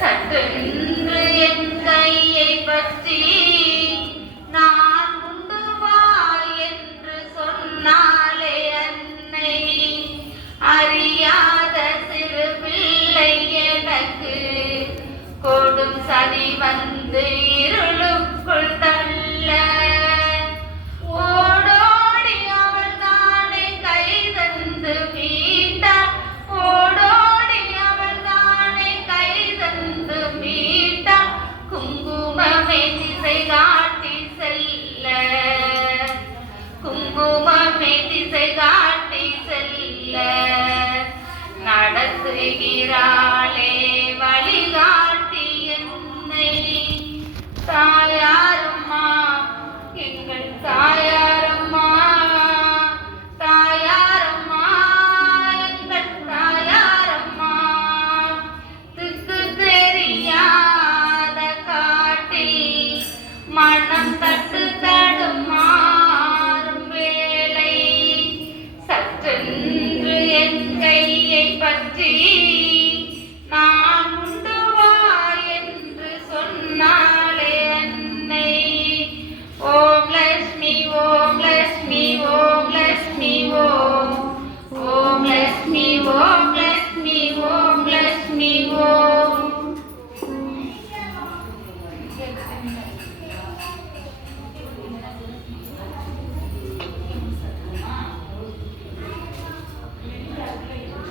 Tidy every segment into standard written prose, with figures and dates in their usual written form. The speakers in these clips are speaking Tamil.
சட்டென்று என் கையை பற்றி நான் உண்டு வா என்று சொன்னாலே அன்னை, அறியாத சிறு பிள்ளை எனக்கு கொடும் சதி வந்து இருளுக்குள் தள்ள, ஓடோடி அவள் தானே கை தந்து மீட்டாள், ஓடோடி அவள் தானே கை தந்து மீட்டாள், குங்குமமே திசை காட்டி செல்ல, குங்குமமே திசை காட்டி செல்ல, நடத்துகிறாளே வழிகாட்டி என்னை. தாயாரம்மா எங்கள் தாயாரம்மா, தாயாரம்மா எங்கள் தாயாரம்மா, திக்கு தெரியாத காட்டில் மனம் தட்டு தடுமாறும் வேளை, சற்றென்று என் கையை பற்றி நான் உண்டு வா என்று சொன்னாலே அன்னை. ஓம் லட்சுமி ஓம் லட்சுமி ஓம் லட்சுமி ஓம், ஓம் லட்சுமி ஓம் லட்சுமி ஓம் லட்சுமி ஓம்.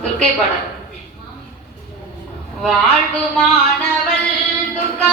துர்க்கை பாடல். வாழ்வு மாணவள் துர்கா